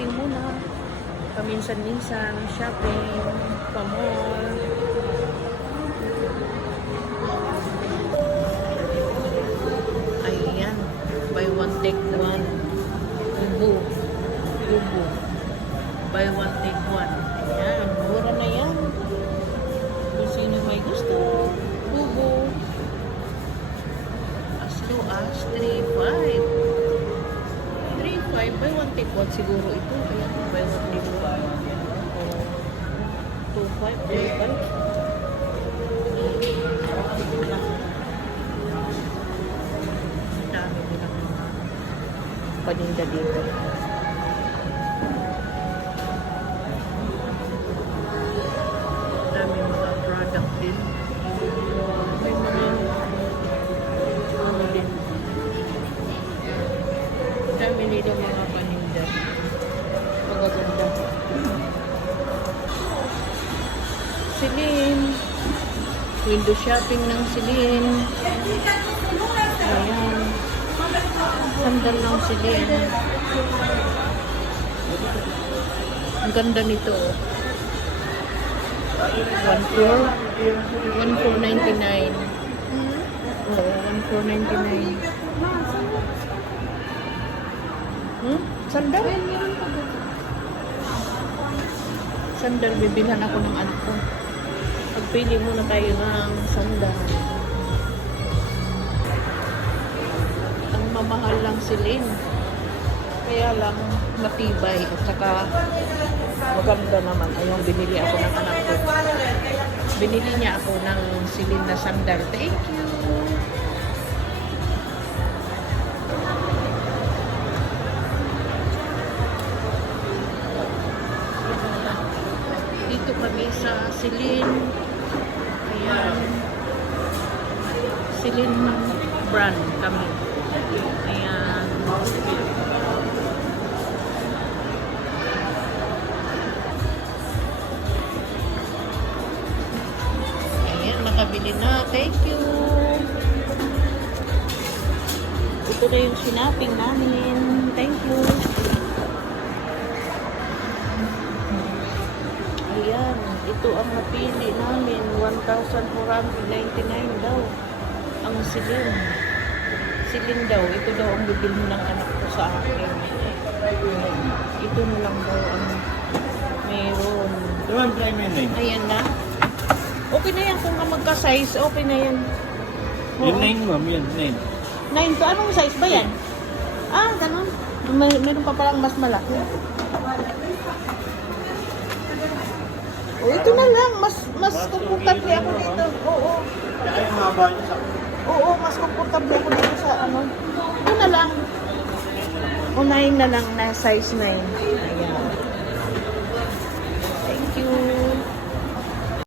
shopping muna. Paminsan-minsan, shopping, pa-mall. Ayan, buy one take one. Ubo. Ubo. Buy one take one. Ayan, mura na yan. Kung sino may gusto. Ubo. As low as 3.5. 3.5, buy one take one siguro ito. Ayan, buy one take one. Oh, 2.5, 3.5. Dami nilang mga paninda dito. Dami mga product din. May mga ano din. Dami nila mga paninda. Magaganda. Celine. Window shopping ng Celine. Ayan. Sandal ng Celine. Ang ganda nito. 1,499. Oo, 1,499. Sandal? Sandal, bibilhan ako ng anak ko. Pagpili muna tayo ng sandal. Ang mamahal lang Celine. Kaya lang matibay at saka maganda naman. Ayun, binili ako ng anak ko. Binili niya ako ng Celine na sandal. Thank you! Dito kami sa Celine. Ayan. Celine brand kami. Ayan. Ayan, nakabili na. Thank you. Ito na yung sinaping namin. Thank you. Ayan, ito ang napili namin. 1,499 daw. Ang Celine. Celine daw. Ito daw ang bibilhin ng anak ko sa akin. Ito na lang daw ang meron. Ayan na. Okay na yan kung magka-size. Okay na yan. Yung 9 ma'am, yun, 9. 9 to. Anong size ba yan? Ah, ganun. Meron pa palang mas malaki. Oh, ito na lang. Mas komportable ako dito. Oo. Ay, haba niya sa... Oo, mas komportable ako dito sa ano. Ito na lang. O 9 na lang na size 9. Ayan.